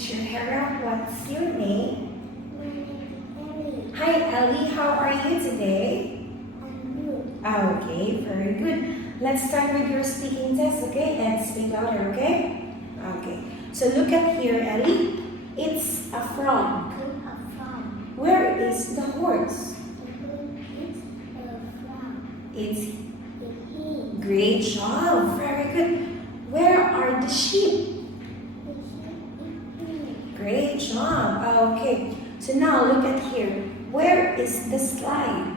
teacher Hera. What's your name? My name is Ellie. Hi Ellie, how are you today? I'm good. Okay, very good. Let's start with your speaking test, okay? And speak louder, okay? Okay. So look at here, Ellie. It's a frog. I'm a frog. Where is the horse? Who is a frog? It's He. great job. Very good. Where are the sheep? Great job. Okay. So now look at here. Where is the slide?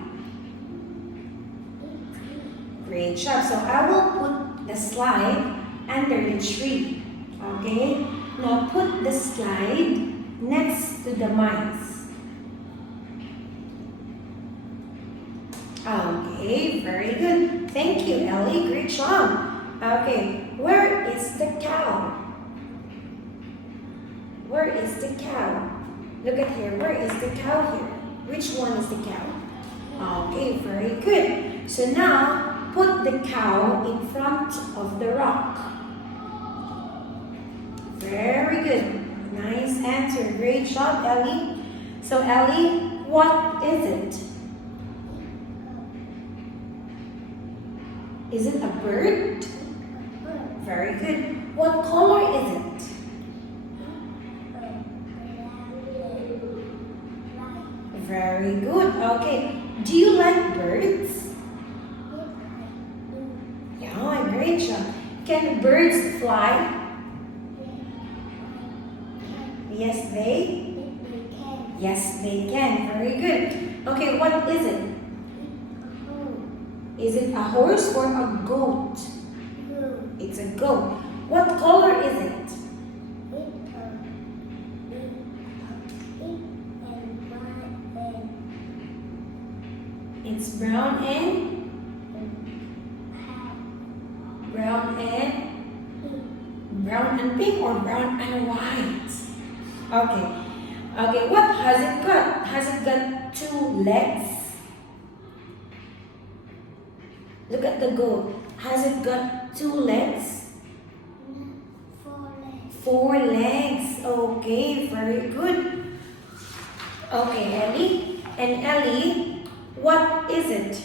Great job. So I will put the slide under the tree. Okay. Now put the slide next to the mice. Okay. Very good. Thank you, Ellie. Great job. Okay. Where is the cow? Where is the cow? Look at here. Where is the cow here? Which one is the cow? Okay, very good. So now, put the cow in front of the rock. Very good. Nice answer. Great job, Ellie. So, Ellie, what is it? Is it a bird? Very good. What color is it? Very good. Okay. Do you like birds? Yeah, great job. Can birds fly? Yes, they? Yes, they can. Very good. Okay, what is it? Is it a horse or a goat? It's a goat. What color is it? It's brown and pink or brown and white. Okay. Okay, what has it got? Has it got two legs? Look at the goat. Has it got two legs? 4 legs. 4 legs. Okay, very good. Okay, Ellie. And Ellie, what is it?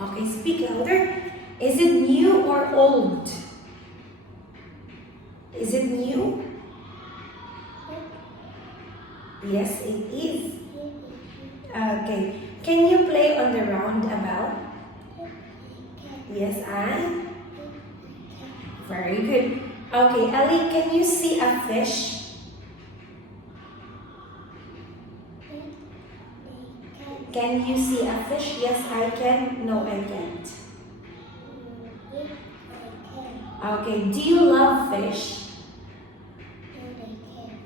Okay, speak louder. Is it new or old? Is it new? Yes, it is. Okay. Can you play on the roundabout? Yes, I. Very good. Okay, Ellie, can you see a fish? Can you see a fish? Yes, I can. No, I can't. Okay, do you love fish?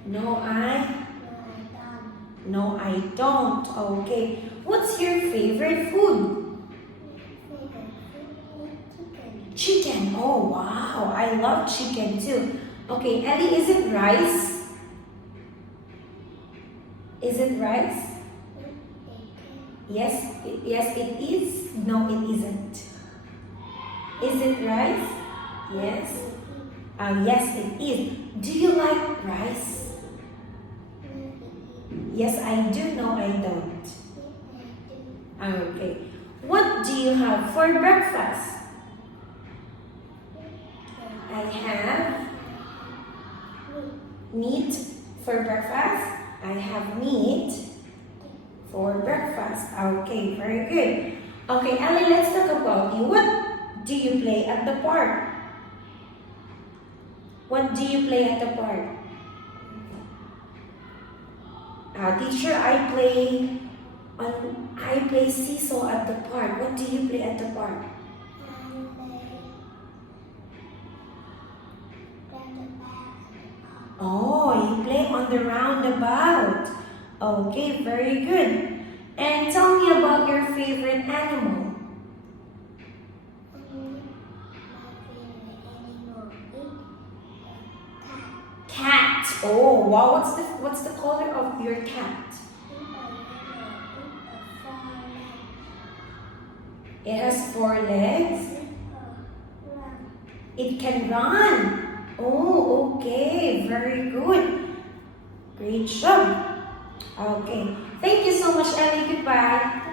No, No, I don't. Okay. What's your favorite food? Chicken. Oh, wow. I love chicken too. Okay, Ellie, is it rice? Is it rice? Yes, yes, it is. No, it isn't. Is it rice? Yes. Yes, it is. Do you like rice? Yes, I do. No, I don't. Okay. What do you have for breakfast? I have meat for breakfast. I have meat for breakfast. Okay, very good. Okay, Ellie, let's talk about you. What do you play at the park? What do you play at the park? Teacher, I play seesaw at the park. What do you play at the park? Oh, you play on the roundabout. Okay, very good. And tell me about your favorite animal. Cat. Oh, wow. What's the color of your cat? It has 4 legs. It can run. Oh, okay. Very good. Great job. Okay. Thank you so much, Ellie. Goodbye.